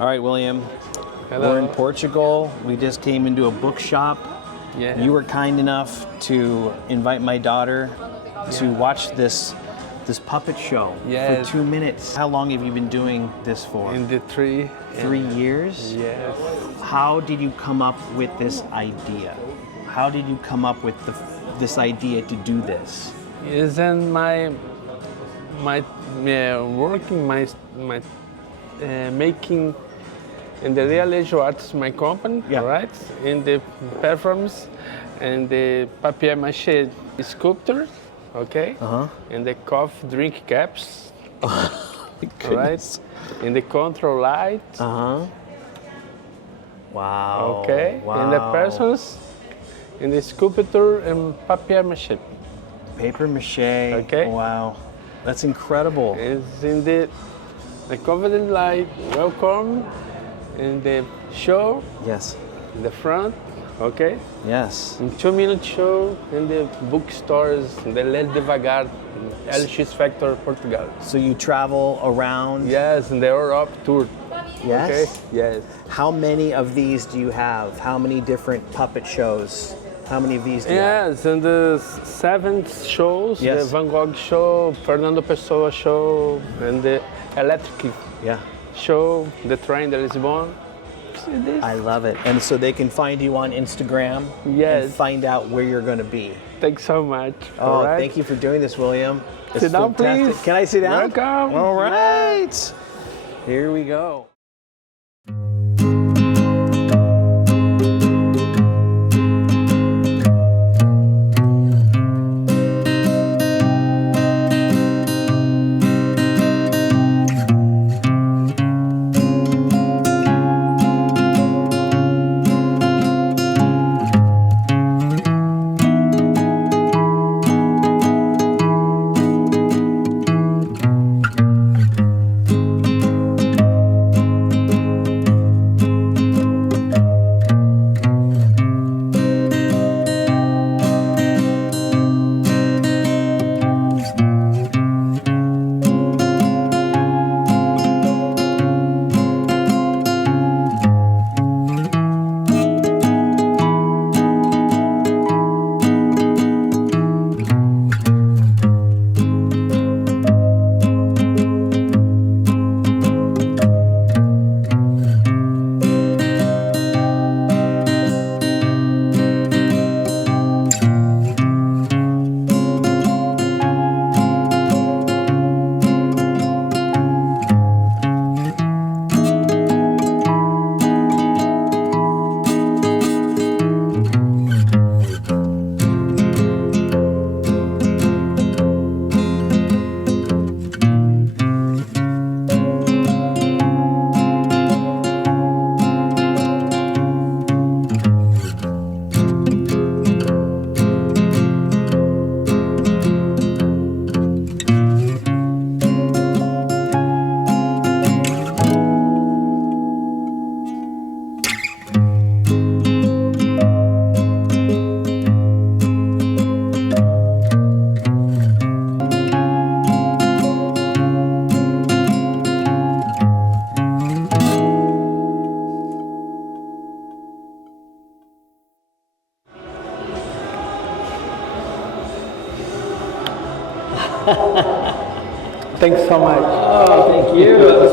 All right, William. Hello. We're in Portugal. We just came into a bookshop. Yeah. You were kind enough to invite my daughter to watch this puppet show Yes. for 2 minutes. How long have you been doing this for? In the tree. 3 years? Yes. How did you come up with this idea? How did you come up with this idea to do this? Isn't my working making in the Realejo Artes, my company, Yeah. right? In the performance and the papier mâché sculpture, okay? And the coffee drink caps, right? In the control light, Wow. okay? Wow. And the persons in the sculpture and papier mâché. Paper mache. Okay. Wow. That's incredible. It's in the confident light, welcome in the show, Yes. in the front, okay? Yes. In 2 minute show in the bookstores, in the Led Devagar, LX Factor, Portugal. So you travel around? Yes, in the Europe tour. Yes? Okay? Yes. How many of these do you have? How many different puppet shows? How many of these do you have? Yes, and the 7 shows, Yes. the Van Gogh show, Fernando Pessoa show, and the Electric Yeah. show, the Train de Lisbon. See this? I love it. And so they can find you on Instagram Yes. and find out where you're going to be. Thanks so much. Oh, all right? thank you for doing this, William. It's Sit down, fantastic. please. Can I sit down? Welcome. All right. Here we go. Thanks so much. Oh, thank you. That